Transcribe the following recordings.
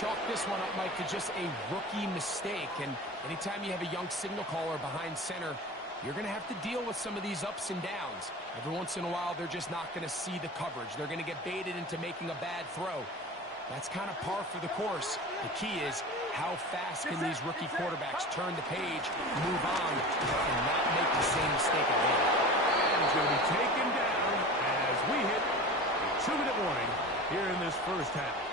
chalk this one up, Mike, to just a rookie mistake. And anytime you have a young signal caller behind center, you're going to have to deal with some of these ups and downs. Every once in a while, they're just not going to see the coverage. They're going to get baited into making a bad throw. That's kind of par for the course. The key is, how fast can these rookie quarterbacks turn the page, move on, and not make the same mistake again? And he's going to be taken down as we hit a 2-minute warning here in this first half.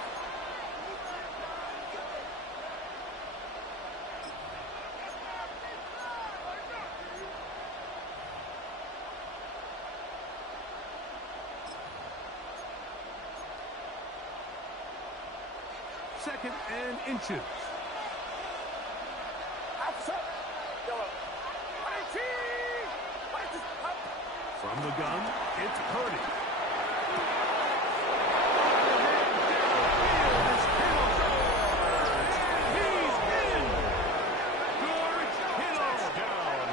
Second and inches. From the gun, it's Purdy. He's in. George Kittle.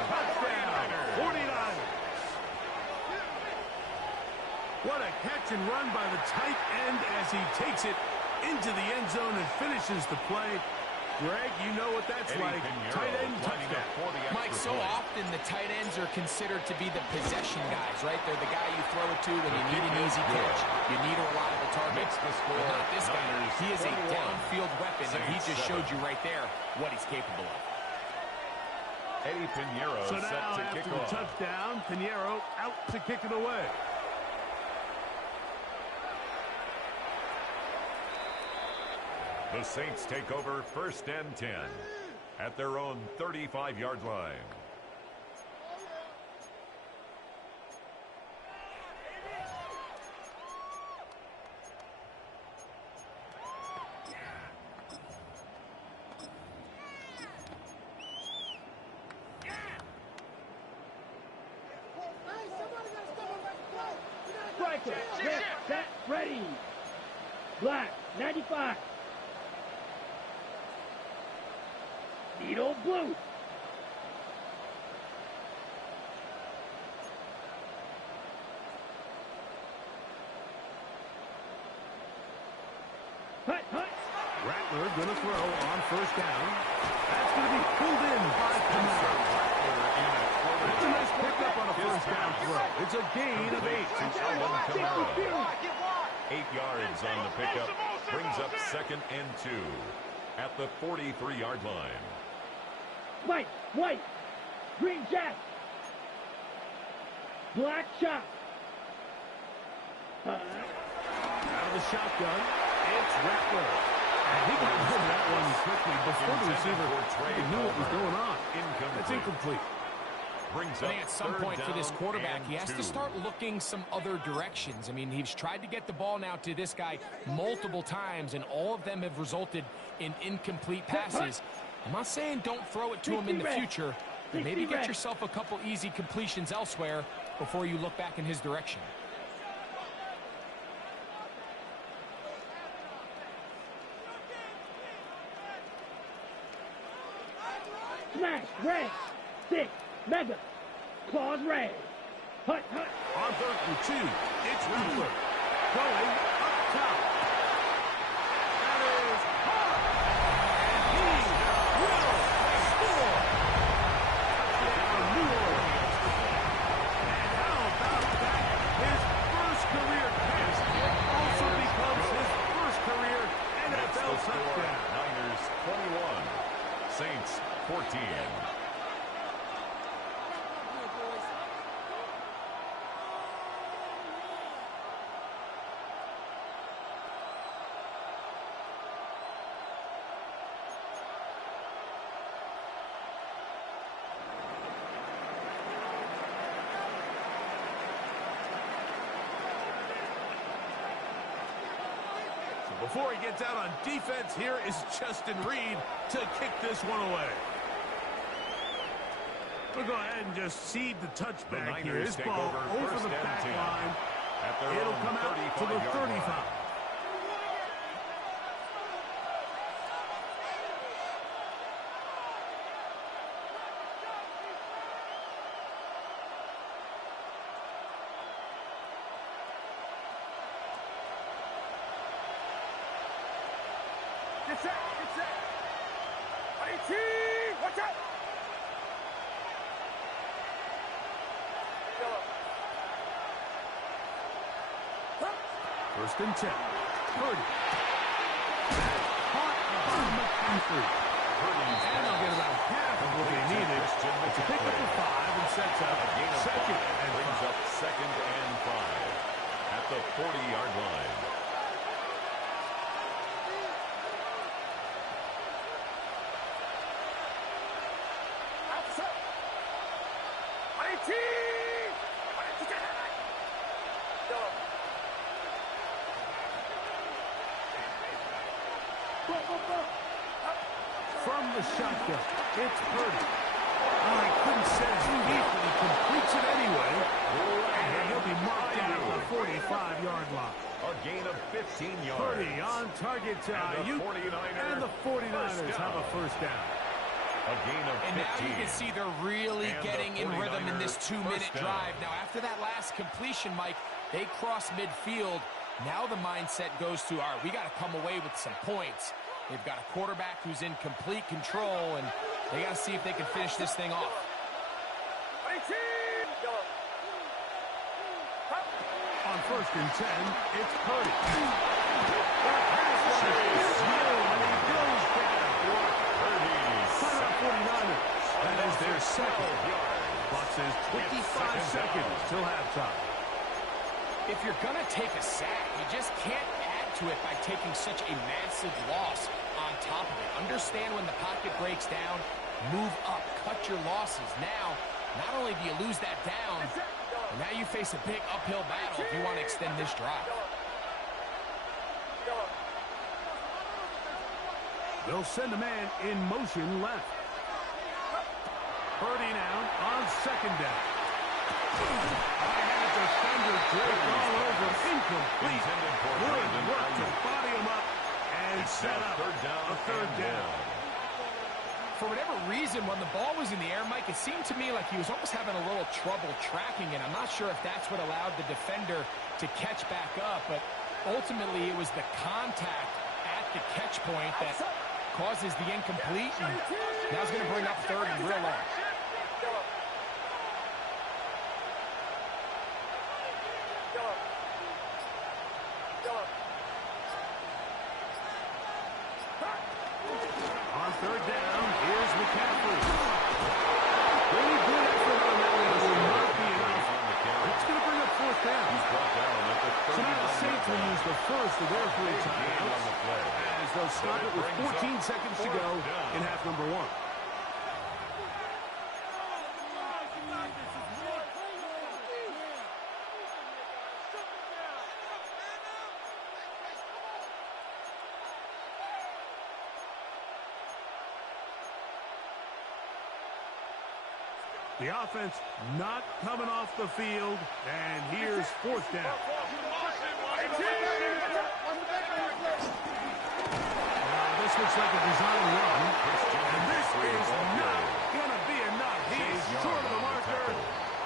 Touchdown. 49ers. What a catch and run by the tight end as he takes it into the end zone and finishes the play. Greg, you know what that's like. Tight end touchdown. Mike, so often the tight ends are considered to be the possession guys, right? They're the guy you throw it to when you need an easy catch. You need a reliable target. But not this guy. He is a downfield weapon, and he just showed you right there what he's capable of. Eddie Pinheiro so set now, to after kick the off. touchdown, Pinheiro out to kick it away. The Saints take over 1st and 10 at their own 35-yard line. Striker, set, ready. Black, 95. Needle blue. Hut, hut. Rattler going to throw on 1st down. That's going to be pulled in by Pinheiro. It's a nice pickup on a 1st down throw. It's a gain of 8. 8 yards on the pickup. Brings up 2nd and 2 at the 43-yard line. White, green jack, black shot. Out of the shotgun, it's Rattler. And he got rid of that one quickly before the receiver knew what was going on. It's incomplete. Brings I up think at some point for this quarterback, he has to start looking some other directions. I mean, he's tried to get the ball now to this guy multiple times, and all of them have resulted in incomplete passes. I'm not saying don't throw it to him in the future, but maybe get yourself a couple easy completions elsewhere before you look back in his direction. Smash, red, 6, mega, claws red. Hut, hut. On 3rd and 2, it's Rattler. Going up top. That is hard. And he will score. Touchdown, New Orleans. And how about that? His first career pass also becomes his first career NFL touchdown. Niners 21, Saints 14. Before he gets out on defense, here is Justin Reed to kick this one away. We'll go ahead and just seed the touchback here. His ball over the back line. It'll come out to the 35. Get set. Get set. IT. Watch out. First and 10. Purdy. Caught by McCaffrey. And they'll get about half of what they needed. It's a pick up of 5 and sets up second and brings 5. up second and 5 at the 40-yard line. From the shotgun, it's Purdy. Oh, he couldn't set his feet, but he completes it anyway. And he'll be marked down at the 45-yard line. A gain of 15 yards. Purdy on target to Ayuk, and the 49ers have a first down. A gain of 15. And now you can see they're really And getting the in rhythm in this 2-minute first down. drive. Now, after that last completion, Mike, they cross midfield. Now the mindset goes to, all right, we got to come away with some points. They've got a quarterback who's in complete control, and they got to see if they can finish this thing off. On first and 10, it's Purdy. Timeout 49ers. That is their second. Clock says 25 seconds till halftime. If you're going to take a sack, you just can't add to it by taking such a massive loss on top of it. Understand when the pocket breaks down, move up, cut your losses. Now, not only do you lose that down, but now you face a big uphill battle if you want to extend this drive. They'll send a man in motion left. Purdy now on second down. I had a defender draped all over, incomplete. Good work to body him up and set up a third down. For whatever reason, when the ball was in the air, Mike, it seemed to me like he was almost having a little trouble tracking it. I'm not sure if that's what allowed the defender to catch back up, but ultimately it was the contact at the catch point that causes the incomplete, and now it's going to bring up third and real long. On third down, here's McCaffrey. Really good effort on that one. Will not be enough. It's going to bring up fourth down. So now the Saints will use the first of their 3 timeouts as they'll stop it with 14 seconds to go in half number 1. The offense not coming off the field, and here's fourth down. Now, this looks like a design run, and this is not going to be enough. He is short of the marker.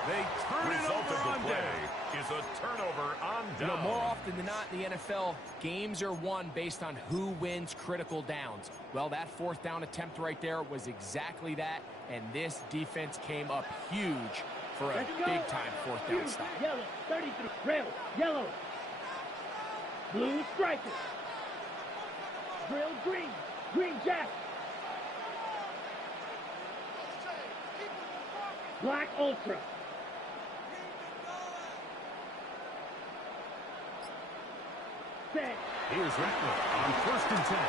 They turn it over on down. Is a turnover on down. You know, more often than not in the NFL, games are won based on who wins critical downs. Well, that fourth down attempt right there was exactly that, and this defense came up huge for a big-time fourth down stop. Yellow, 33, red, yellow. Blue striker. Drill green, green jacket. Black ultra. Set. Here's Rattler on first and 10. And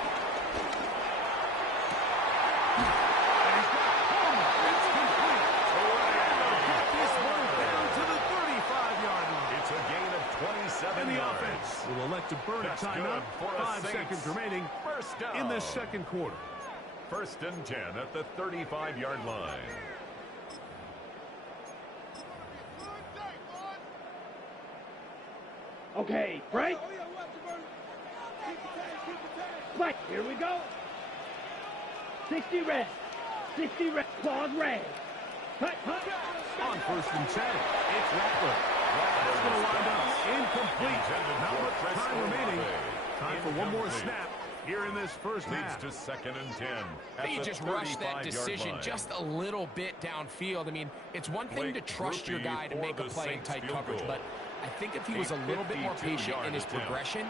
he's got Palmer. It's complete. Get this one down to the 35-yard line. It's a gain of 27 And the yards. offense will elect to burn a That's timeout. good for a 5 Saints seconds remaining first down. in this second quarter. First and 10 at the 35-yard line. Okay, right? Right, here we go. 60 red. 60 red. Claws red. Hut, hut. On first and 10, it's Rattler. That's going to wind up incomplete. Not much time remaining. Time for one more snap here in this first Leads half. to 2nd and 10. I think he just rushed that decision just a little bit downfield. I mean, it's one thing to trust your guy to make a play in tight coverage, but I think if he was a little bit more patient in his progression,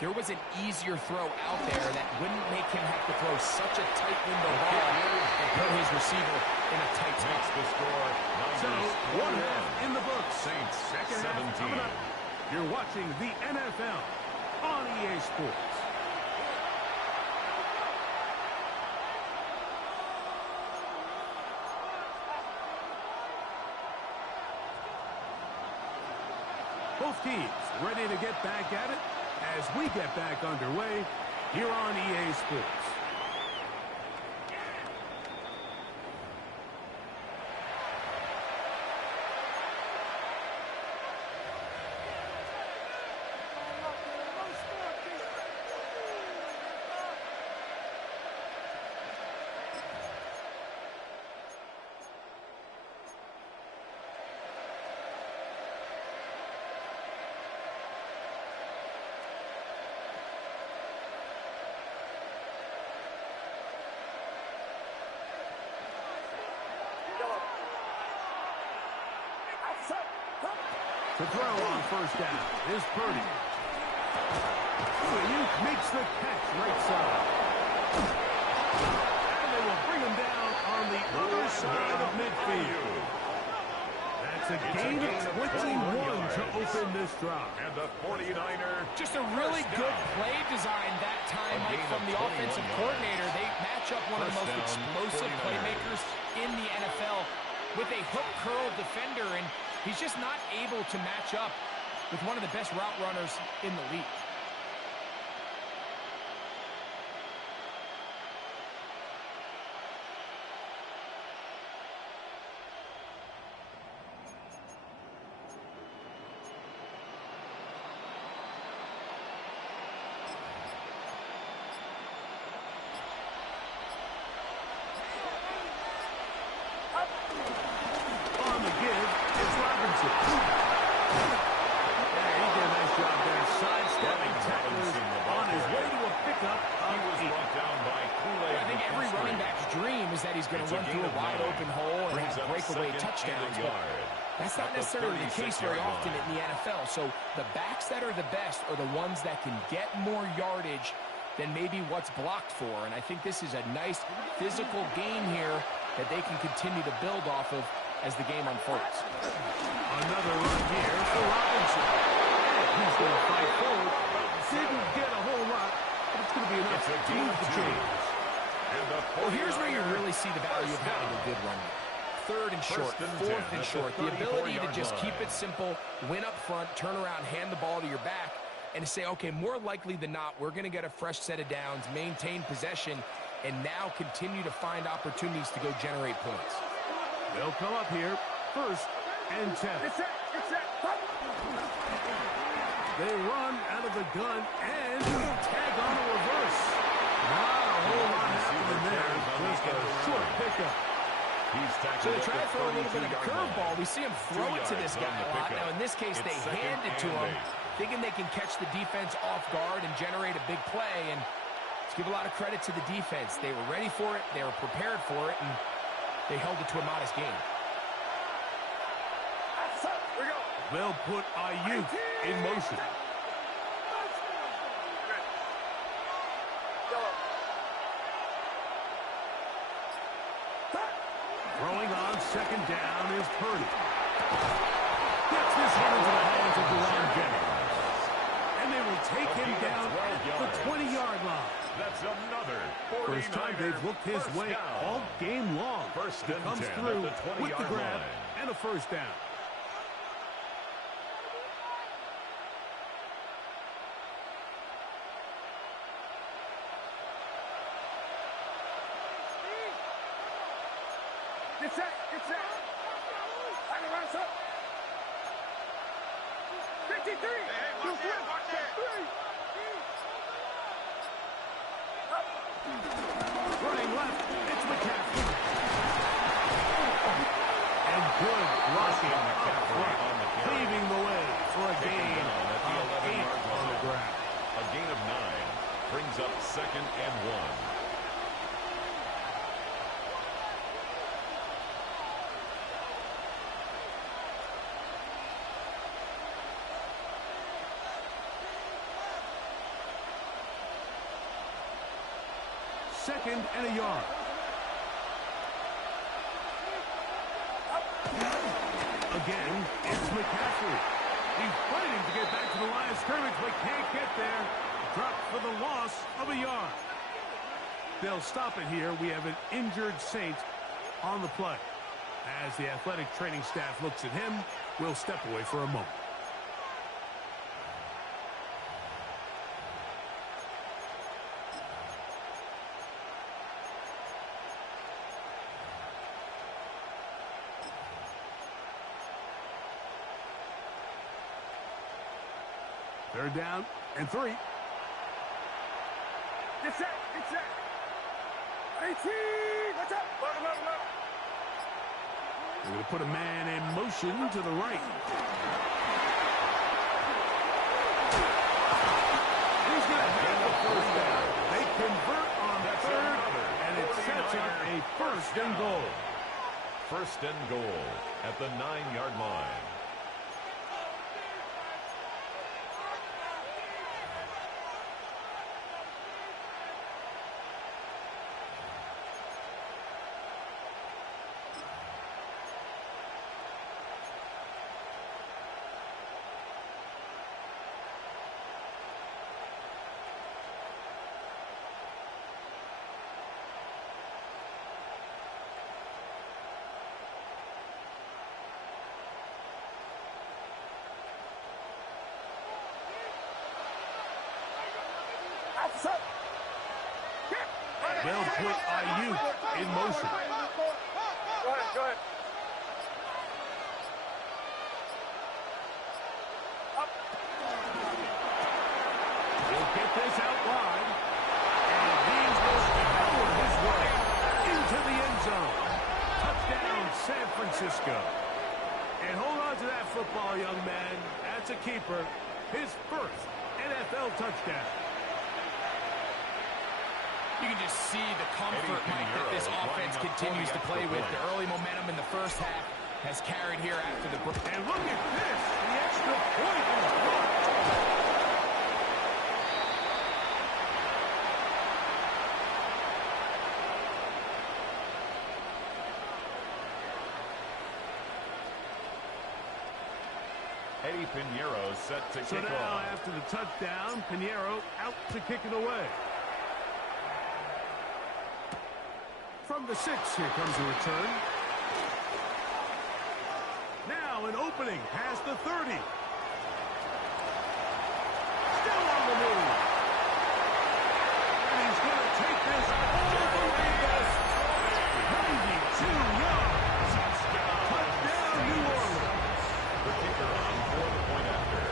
there was an easier throw out there that wouldn't make him have to throw such a tight window ball and put his receiver in a tight spot. Makes the score. So, one half in the books. Saints Second half 17. coming up. You're watching the NFL on EA Sports. Both teams ready to get back at it as we get back underway here on EA Sports. To throw on first down is Purdy. Ayuk makes the catch right side. And they will bring him down on the other side of midfield. That's a gain of 21 to open this drive. And the 49er. Just a really good play design that time, Mike, from the offensive coordinator. They match up one of the most explosive playmakers in the NFL with a hook curl defender, and he's just not able to match up with one of the best route runners in the league. On the give is Robinson. Yeah, he did a nice job there, sidestepping tacklers on his way to a pickup of He was 8. brought down by Kool-Aid. I think every running back's dream is that he's going to run through a wide open hole and have breakaway touchdowns, but that's not necessarily the case very often in the NFL. So the backs that are the best are the ones that can get more yardage than maybe what's blocked for, and I think this is a nice physical game here that they can continue to build off of as the game unfolds. Another run here for Robinson. He's going to fight forward. Didn't get a whole lot, but it's going to be enough to move the chains. Well, here's where you really see the value of having a good run. Third and short, fourth and short. The ability to just keep it simple, win up front, turn around, hand the ball to your back, and to say, okay, more likely than not, we're going to get a fresh set of downs, maintain possession, and now continue to find opportunities to go generate points. They'll come up here, 1st and 10. They run out of the gun and tag on a reverse. Not a whole lot happening there. Just a short pickup. So they try to throw a little bit of a curveball. We see him throw it to this guy a lot. Now, in this case, they hand it to him, thinking they can catch the defense off guard and generate a big play. And let's give a lot of credit to the defense. They were ready for it, they were prepared for it, and they held it to a modest game. They'll put Ayuk in motion. Throwing on 2nd down is Purdy. Gets this one into the hands of Deron Jennings. And they will take him down at the 20-yard line. That's another 49er. First time they've looked his way all game long. First He and comes 10 through at the with the 20-yard grab line. and a first down. Get set. I can rise up. 53. Running left, it's McCaffrey. And good blocking up front, paving the way for a gain of 8 on the ground. A gain of 9 brings up 2nd and 1. Second and a yard. Again, it's McCaffrey. He's fighting to get back to the line of scrimmage, but can't get there. Dropped for the loss of a yard. They'll stop it here. We have an injured Saint on the play. As the athletic training staff looks at him, we'll step away for a moment. Third down and 3. Get set. Get set. 18. What's up? Look, look, look. We're going to put a man in motion to the right. He's going to have the first down. They convert on the third, and it sets up a first and goal. First and goal at the 9-yard line. They'll put Ayuk in motion. Go ahead, go ahead. Up. He'll get this out wide. And he will power his way into the end zone. Touchdown, San Francisco. And hold on to that football, young man. That's a keeper. His first NFL touchdown. You can just see the comfort, Mike, that this offense continues to play with. The early momentum in the first half has carried here after the break. And look at this. The extra point is blocked. Eddie Pinheiro set to So kick now, off. after the touchdown, Pinheiro out to kick it away. From the 6, here comes the return. Now an opening past the 30. Still on the move. And he's going to take this all the way back. 92 yards. Touchdown, New Orleans. The kicker on for the point after.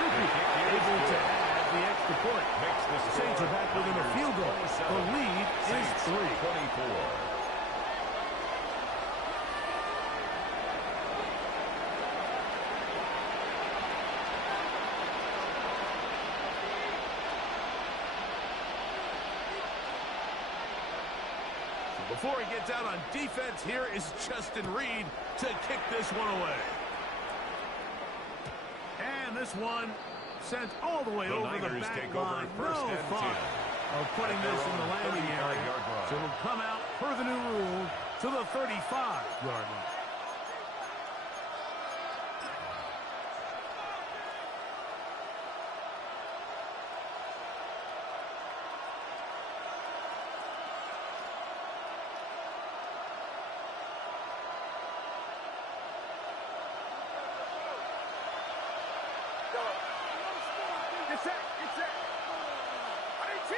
Ruby able to add the extra point. Makes the Saints are back within a field goal. The lead is 3. 24. Before he gets out on defense, here is Justin Reed to kick this one away. And this one sent all the way over the back take line. over first No and thought 10. of putting this in the landing area. 35-yard line. So it'll come out per the new rule to the 35-yard line. Get set. Get set. 18.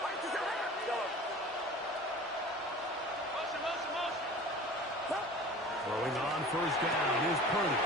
Fight to the left. Motion, motion, motion. Throwing on first down is Purdy.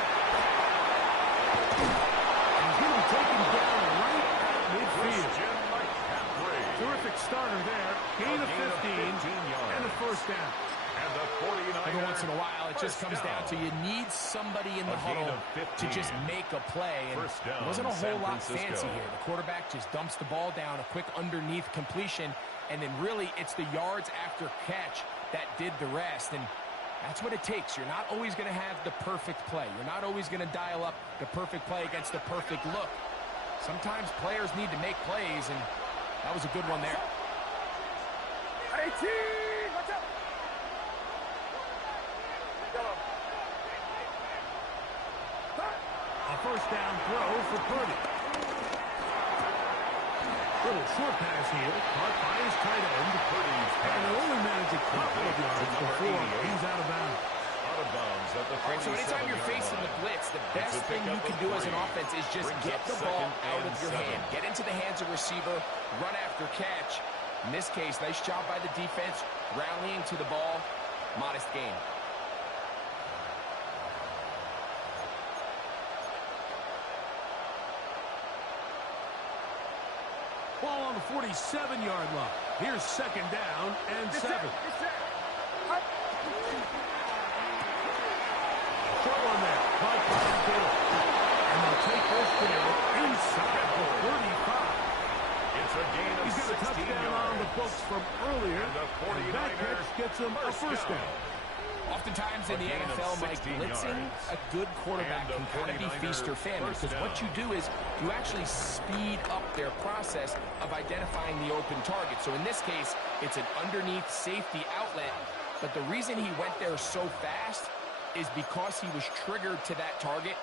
He's going to be taken down right at midfield. Christian McCaffrey. Terrific starter there. Gain of 15 yards. and a first down. And the 49ers. Every once in a while, it just comes down to So you need somebody in the A gain huddle of 15. to just make a play. And First down, it wasn't a whole San lot Francisco. fancy here. The quarterback just dumps the ball down, a quick underneath completion, and then really it's the yards after catch that did the rest. And that's what it takes. You're not always going to have the perfect play. You're not always going to dial up the perfect play against the perfect look. Sometimes players need to make plays, and that was a good one there. A first down throw for Purdy. Little short pass here, caught by his tight end. And they only managed a couple of yards before he's out of bounds. Out of bounds at the All right, so anytime you're 47-yard facing line. the blitz, the best It's a thing you pickup can of do as an 3. offense is just Brings get up the ball second out of and your 7. hand. Get into the hands of receiver, run after catch. In this case, nice job by the defense, rallying to the ball. Modest gain. Ball on the 47-yard line. Here's second down and 7. Short one there. Caught by Gooo. And they'll take this down inside the 35. It's a gain of He's got a 16 touchdown yards. on the books from earlier. And the And that 49ers catch gets him a first down. Oftentimes in A the gain of NFL, Mike, 16 blitzing yards. a good quarterback And can the kind of be 49ers feast or famine, first because what you down. do is you actually speed up their process of identifying the open target. So in this case, it's an underneath safety outlet, but the reason he went there so fast is because he was triggered to that target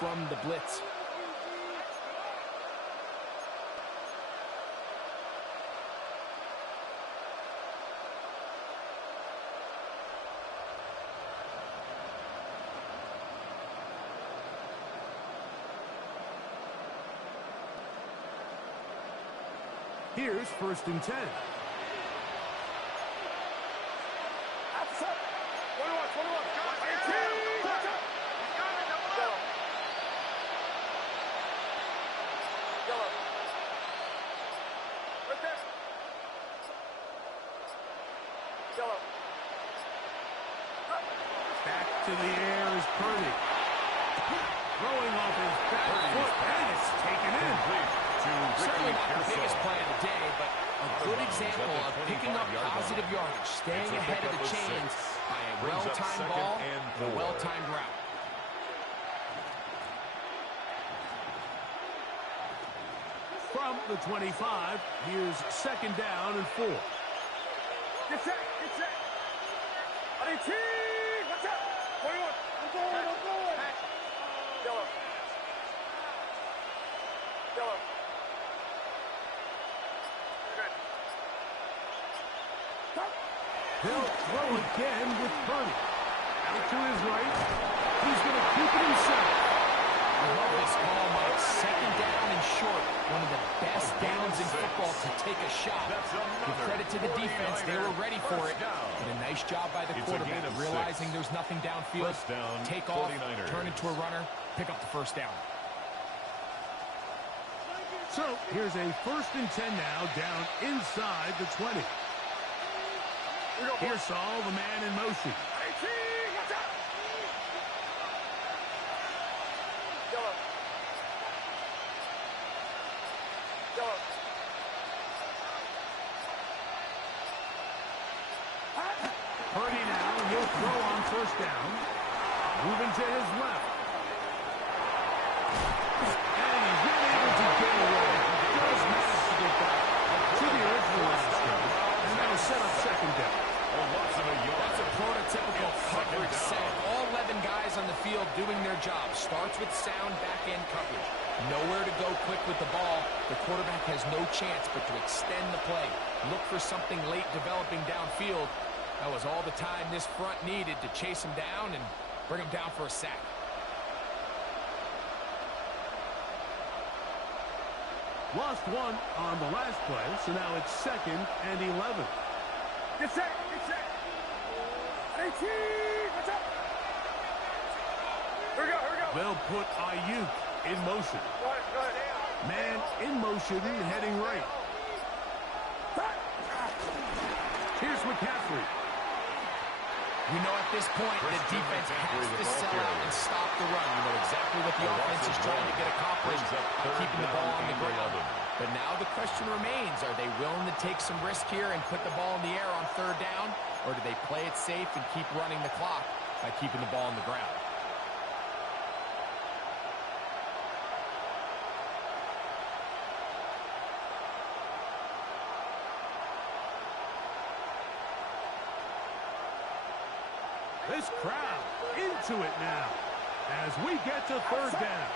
from the blitz. Here's first and 10. Back to the air is Purdy. Throwing off his back foot, and it's taken in. Certainly not the biggest play of the day, but a good example of picking up positive yardage, staying ahead of the chains by a well-timed ball and a well-timed route. From the 25, here's second down and 4. Get set. Watch out. 21. I'm going. Yellow. They'll throw again with Purdy. Out to his right. He's going to keep it himself. I love this call, Mike. Second down and short. One of the best downs in football to take a shot. Give credit to the defense. They were ready for it. But a nice job by the quarterback, realizing there's nothing downfield. Take off, turn into a runner, pick up the first down. So here's a first and 10 now, down inside the 20. Here's Saul, the man in motion. Purdy now, he'll throw on first down. Moving to his left. And he's not able to get away. Does manage to get back to the original line of scrimmage. And that'll set up second down. That's a prototypical coverage set. All 11 guys on the field doing their job. Starts with sound back-end coverage. Nowhere to go quick with the ball. The quarterback has no chance but to extend the play. Look for something late developing downfield. That was all the time this front needed to chase him down and bring him down for a sack. Lost one on the last play, so now it's second and 11. Get set. 18. Watch out. Here we go. They'll put Ayuk in motion. Go ahead. Man in motion, heading right. Here's McCaffrey. You know at this point, the defense has to sell out and stop the run. You know exactly what the offense is trying to get accomplished by keeping the ball on the ground. But now the question remains, are they willing to take some risk here and put the ball in the air on third down? Or do they play it safe and keep running the clock by keeping the ball on the ground? This crowd into it now as we get to third down.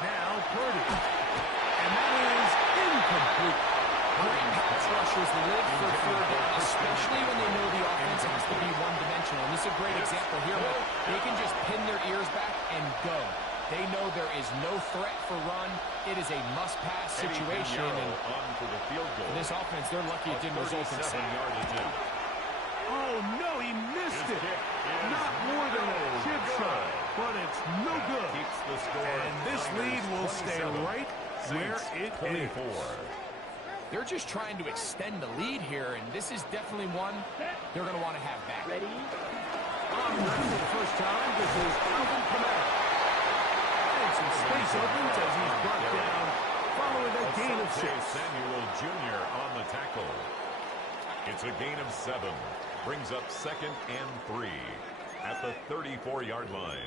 Now Purdy. And that is incomplete. Great pass rushers live for third down, especially when they know the offense has to be one-dimensional. And this is a great example here. They can just pin their ears back and go. They know there is no threat for run. It is a must-pass situation. And on for the field goal. this offense, they're lucky it didn't result in a sack. Oh, no, he missed it. Not more than a chip shot, but it's no good. Keeps the score. And this lead will stay right where it is. They're just trying to extend the lead here, and this is definitely one they're going to want to have back. Ready? On the for the first time, this is Alvin Kamara. And some space opens as he's brought down following a gain of 6. Samuel Jr. on the tackle. It's a gain of 7. Brings up 2nd and 3 at the 34-yard line.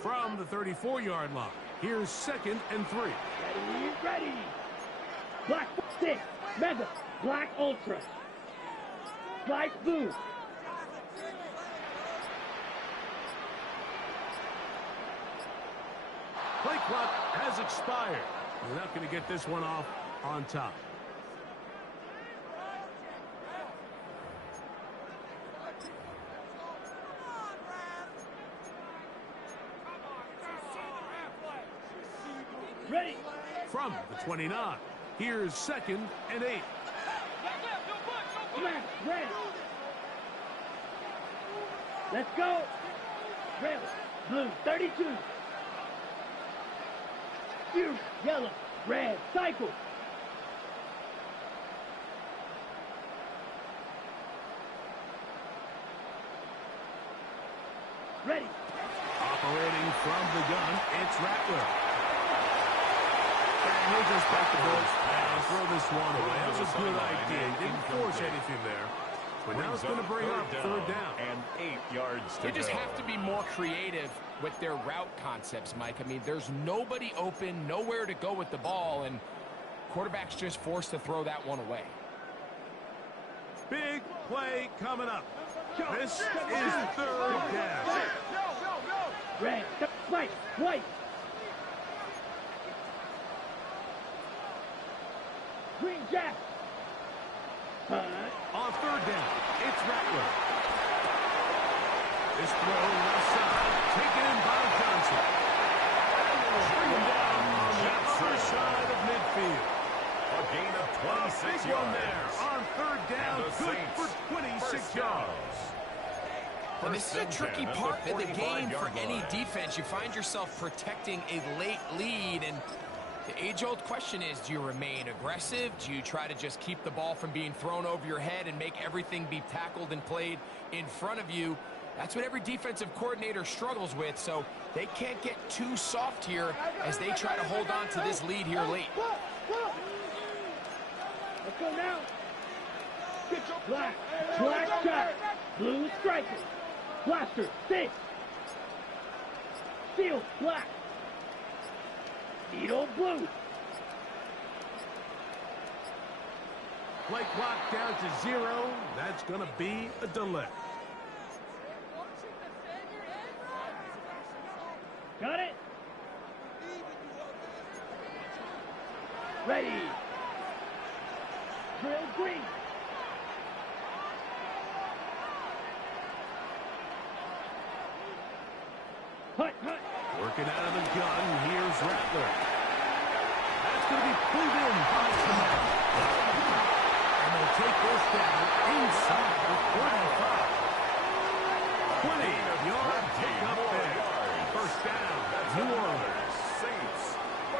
From the 34-yard line, here's 2nd and 3. Ready. Black 6. Mega. Black Ultra. Slice Boo. Play clock has expired. We're not going to get this one off on top. Ready. From the 29, here's 2nd and 8. Come on, red. Let's go. Red. Blue. 32. Blue. Yellow. Red. Cycle. Ready. Operating from the gun, it's Rattler. And he'll just back the ball and throw this one away. That was a good idea. He didn't force anything there. But now it's going to bring up third down. And 8 yards to They just go. have to be more creative with their route concepts, Mike. I mean, there's nobody open, nowhere to go with the ball, and quarterback's just forced to throw that one away. Big play coming up. This is third down. Red. White. White. Green Jack. On third down, it's Rattler. This throw left side, taken in by Johnson. Bring him down on the other side of midfield. A gain of 26 Big one yards. there on third down, And the good Saints for 26 yards. And this is a tricky 10 at the part of the game for 45-yard any line. defense. You find yourself protecting a late lead, and the age-old question is, do you remain aggressive? Do you try to just keep the ball from being thrown over your head and make everything be tackled and played in front of you? That's what every defensive coordinator struggles with, so they can't get too soft here as they try to hold on to this lead here late. Let's go now. Black. Black shot. Blue striker. Blaster. 6. Steel. Black. Needle blue. Play clock down to 0. That's going to be a delay. Got it. Ready. Drill green. Hut, hut. Working out of the gun, here's Rattler. That's going to be pulled in by Kamara. And they'll take this down inside the 45. 20-yard pickup there. First down, New Orleans. Saints.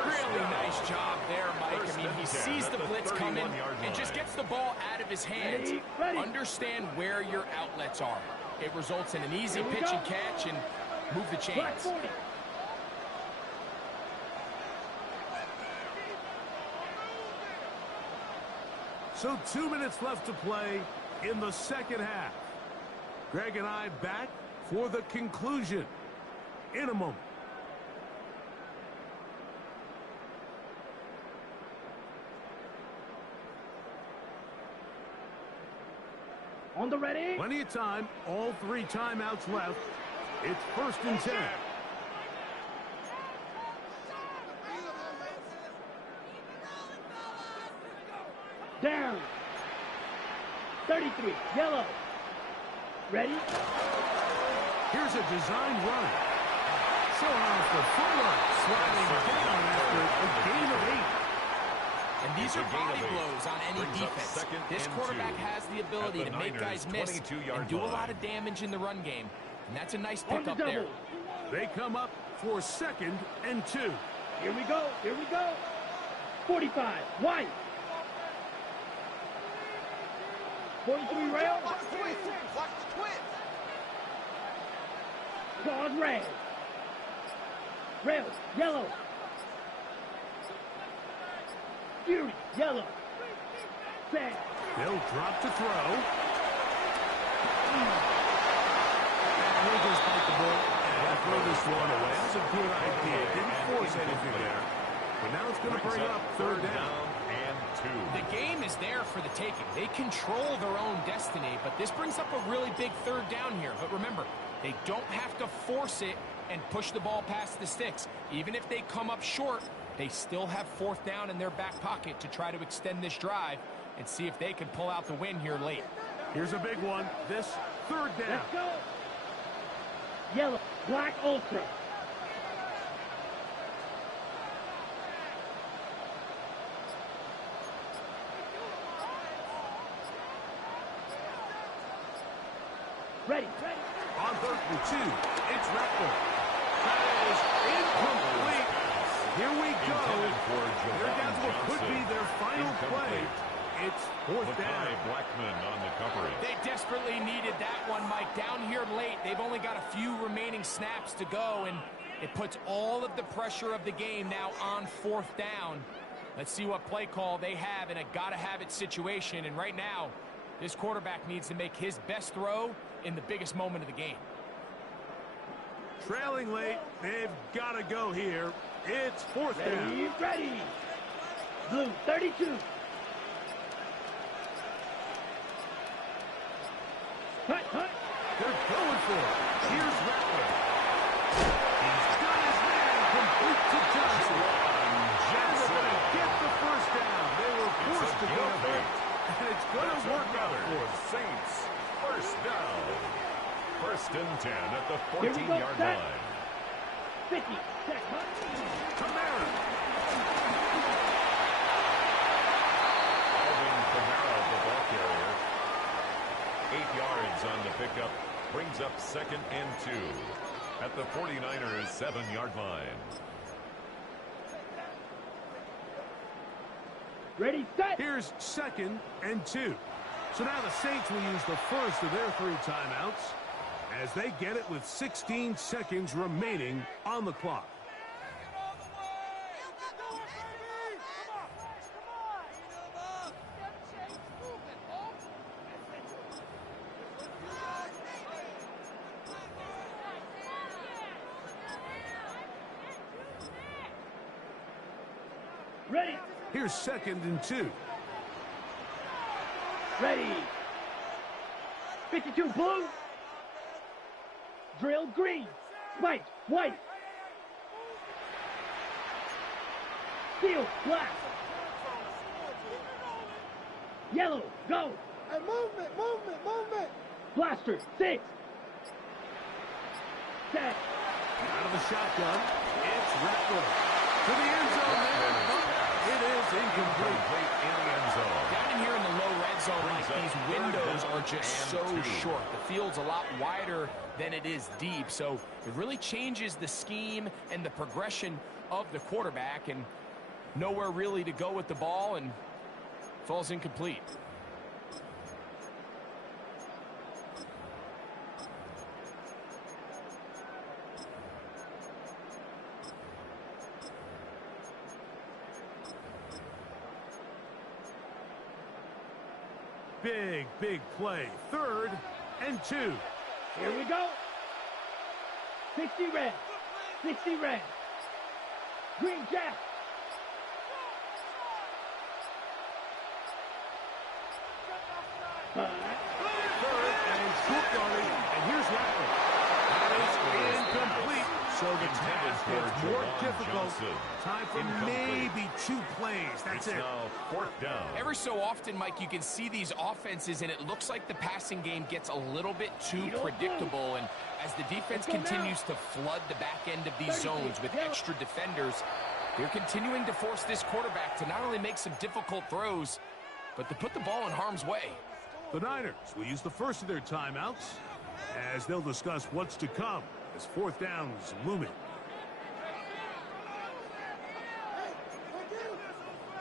Really nice job there, Mike. I mean, he sees the blitz coming and just gets the ball out of his hands. Ready. Understand where your outlets are. It results in an easy pitch and catch and move the Black chains. 40. So 2 minutes left to play in the second half. Greg and I back for the conclusion in a moment. On the ready. Plenty of time. All 3 timeouts left. It's 1st and 10. Down. 33. Yellow. Ready. Here's a design run. Showing off the footwork. Sliding down after a gain of 8. And these are It's a gain body of 8. blows on any Brings up defense. second This and quarterback 2. has the ability At the to make Niners' guys miss 22-yard and do a line. lot of damage in the run game. And that's a nice On the pickup there. double. They come up for 2nd and 2. Here we go. Here we go. 45. White. 43 rail. Watch the twins. Watch the twins. Claws red. Rail. Yellow. Fury. Yellow. Set. They'll drop to throw. And he'll just bite the ball and throw this one away. That's a good idea. Didn't force anything there. But now it's going to bring up 3rd down. and 2. The game is there for the taking. They control their own destiny, but this brings up a really big 3rd down here. But remember, they don't have to force it and push the ball past the sticks. Even if they come up short, they still have 4th down in their back pocket to try to extend this drive and see if they can pull out the win here late. Here's a big one. This 3rd down. Let's go. Yellow. Black Ultra. Ready. Ready. On 3rd and 2. It's Rattler. That is incomplete. Here we go. Intended for They're down to what Javon could be Johnson. their final play. Incomplete. It's 4th down. Makai Blackman on the coverage. They desperately needed that one, Mike. Down here late, they've only got a few remaining snaps to go, and it puts all of the pressure of the game now on 4th down. Let's see what play call they have in a gotta-have-it situation, and right now, this quarterback needs to make his best throw in the biggest moment of the game. Trailing late. They've got to go here. It's 4th down. Ready. Ready. Blue. 32. Hut. Hut. They're going for it. Here's Rattler. He's got his man complete to Johnson. And they're going to get the 1st down. They were forced to go back. And it's going to work out for them. Saints. 1st down. 1st and 10 at the Here we go, 14-yard set. line. 50. Set. Hut. Kamara. Alvin Kamara, the ball carrier. 8 yards on the pickup. Brings up 2nd and 2 at the 49ers' 7-yard line. Ready. Set. Here's 2nd and 2. So now the Saints will use the first of their 3 timeouts as they get it with 16 seconds remaining on the clock. Ready. Here's 2nd and 2. Ready. 52 blue. Drill green. White. White. Steel black. Yellow. Go. And movement, movement, movement. Blaster. 6. Set. Out of the shotgun, it's Rattler. To the end zone there, but it is incomplete. Incomplete in the end zone. Down in here in the low red zone, like these windows are just so short. The field's a lot wider than it is deep, so it really changes the scheme and the progression of the quarterback, and nowhere really to go with the ball, and falls incomplete. Big play. 3rd and 2. Here we go. 60 red. 60 red. Green Jack. Third and short yardage. And here's Rattler. That is incomplete. So the task gets more difficult. Time for maybe 2 plays. That's it. Now 4th down. Every so often, Mike, you can see these offenses, and it looks like the passing game gets a little bit too predictable. And as the defense continues to flood the back end of these zones with extra defenders, they're continuing to force this quarterback to not only make some difficult throws, but to put the ball in harm's way. The Niners will use the first of their timeouts as they'll discuss what's to come as 4th down is looming.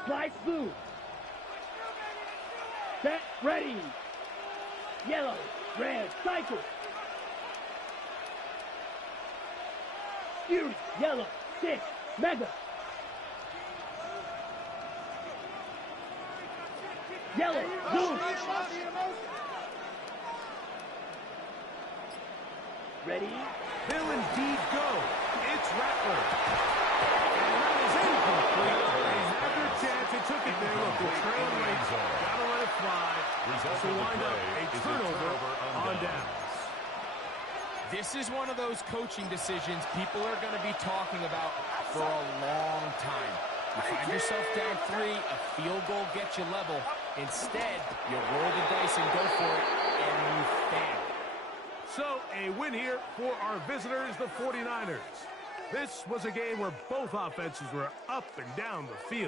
Slice blue. Set, ready. Yellow, red, cycle. Fury, yellow, 6, mega. Yellow, blue. Ready? They'll indeed go. It's Rattler. And that is incomplete. They had their chance. They took it there. Look, they're trailing late. Gotta let it fly. So wind up a turnover on downs. This is one of those coaching decisions people are going to be talking about for a long time. You find yourself down 3, a field goal gets you level. Instead, you roll the dice and go for it, and you fail. So, a win here for our visitors, the 49ers. This was a game where both offenses were up and down the field.